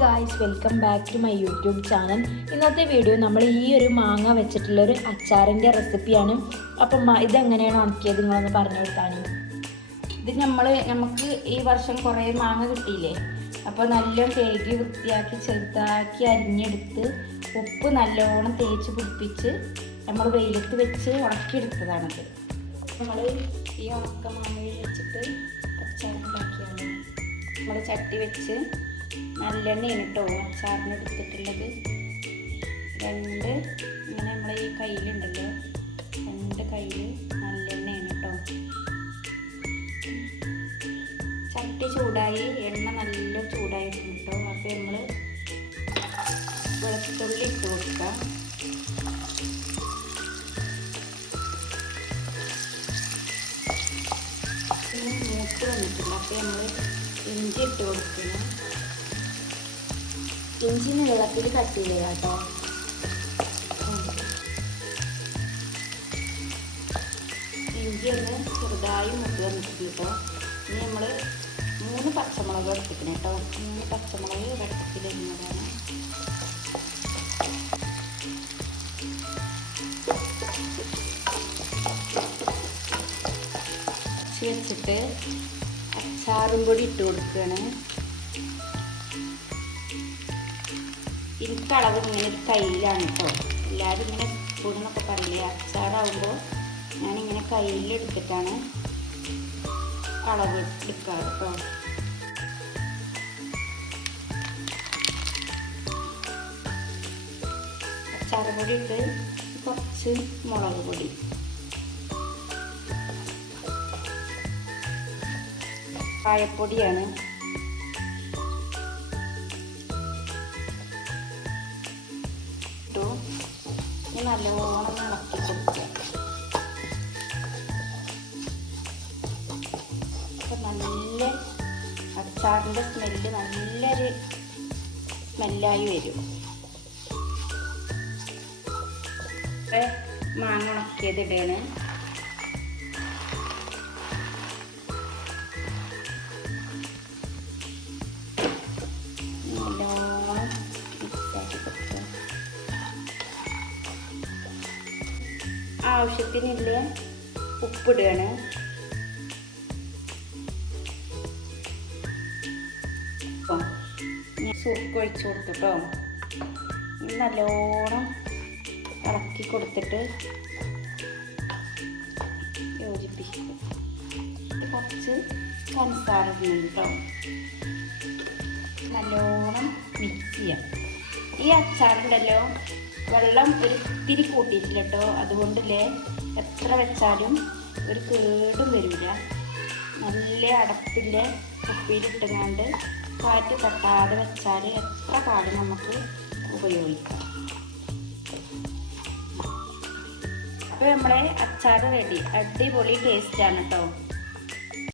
Guys, welcome back to my YouTube channel. ഇന്നത്തെ video നമ്മൾ ഈ ഒരു മാങ്ങ വെച്ചിട്ടുള്ളൊരു അച്ചാറിൻ്റെ റെസിപ്പിയാണ്. അപ്പം ഇതെങ്ങനെയാണ് ഉണക്കിയത് നിങ്ങളൊന്ന് പറഞ്ഞു കൊടുക്കാനും. ഇത് നമുക്ക് ഈ വർഷം കുറേ മാങ്ങ കിട്ടിയില്ലേ, അപ്പോൾ നല്ല കഴുകി വൃത്തിയാക്കി ചെറുതാക്കി അരിഞ്ഞെടുത്ത് ഉപ്പ് നല്ലോണം തേച്ച് പിടിപ്പിച്ച് നമ്മൾ വെയിലത്ത് വെച്ച് ഉണക്കിയെടുത്തതാണത്. നമ്മൾ ഈ ഉണക്ക മാങ്ങയിൽ വെച്ചിട്ട് അച്ചാറുണ്ടാക്കിയാണ്. നമ്മൾ ചട്ടി വെച്ച് നല്ലെണ്ണയാണ് കേട്ടോ അച്ചാറിന് എടുത്തിട്ടുള്ളത്. ഇങ്ങനെ നമ്മളെ ഈ കയ്യിലുണ്ടല്ലോ, 2 കയ്യിൽ നല്ലെണ്ണയാണ് കേട്ടോ. ചട്ടി ചൂടായി, എണ്ണ നല്ല ചൂടായിട്ടുണ്ട് കേട്ടോ. അപ്പോൾ നമ്മൾ വെളുത്തുള്ളി ഇട്ട് കൊടുക്കാം. മൂത്ത് വന്നിട്ടുണ്ട്. അപ്പോൾ നമ്മൾ ഇഞ്ചി ഇട്ട് കൊടുക്കണം. ഇഞ്ചി നീളത്തിൽ കട്ട് ചെയ്യുക കേട്ടോ. ഇഞ്ചി ഒന്ന് ചെറുതായി മൂത്ത് വന്നിട്ടുണ്ട് കേട്ടോ. ഇനി നമ്മൾ 3 പച്ചമുളക് എടുത്തിക്കണം കേട്ടോ. 3 പച്ചമുളക് വെട്ടത്തിലിരുന്നതാണ്. വെച്ചിട്ട് അച്ചാറും പൊടി ഇട്ട് കൊടുക്കുകയാണ്. എനിക്കളവ് ഇങ്ങനെ ഒരു കയ്യിലാണ് കേട്ടോ. എല്ലാവരും ഇങ്ങനെ സ്പൂണെന്നൊക്കെ പറയില്ലേ, അച്ചാറാവുമ്പോൾ ഞാനിങ്ങനെ കയ്യിലെടുത്തിട്ടാണ് അളവ് എടുക്കാറ് കേട്ടോ. അച്ചാറ് പൊടി ഇട്ട് കുറച്ച് മുളക് പൊടി, കായപ്പൊടിയാണ്, നല്ലോണം ഇളക്കി കൊടുക്കുക. അപ്പം നല്ല അച്ചാറിൻ്റെ സ്മെല്ല് നല്ലൊരു സ്മെല്ലായി വരും. മാങ്ങ ഉണക്കിയത് ഇടയാണ്. നല്ലോണം മിക്സാക്കി കൊടുക്കുക. ആവശ്യത്തിനുള്ള ഉപ്പിടുകയാണ്. സുർക്ക് ഒഴിച്ചു കൊടുത്തിട്ടോ നല്ലോണം ഇളക്കി കൊടുത്തിട്ട് യോജിപ്പിക്കും. കുറച്ച് പഞ്ചസാര ഇടുന്നുണ്ട് കേട്ടോ. നല്ലോണം മിക്സ് ചെയ്യാം. ഈ അച്ചാറുണ്ടല്ലോ വെള്ളം ഒരു ഇത്തിരി കൂട്ടിയിട്ടില്ല കേട്ടോ. അതുകൊണ്ടല്ലേ എത്ര വെച്ചാലും ഒരു കേടും വരില്ല. നല്ല അടപ്പിൻ്റെ കുപ്പിയിലിട്ടുകൊണ്ട് കാറ്റ് തട്ടാതെ വെച്ചാൽ എത്ര കാലം നമുക്ക് ഉപയോഗിക്കാം. അപ്പോൾ നമ്മളെ അച്ചാർ റെഡി. അടിപൊളി ടേസ്റ്റാണ് കേട്ടോ.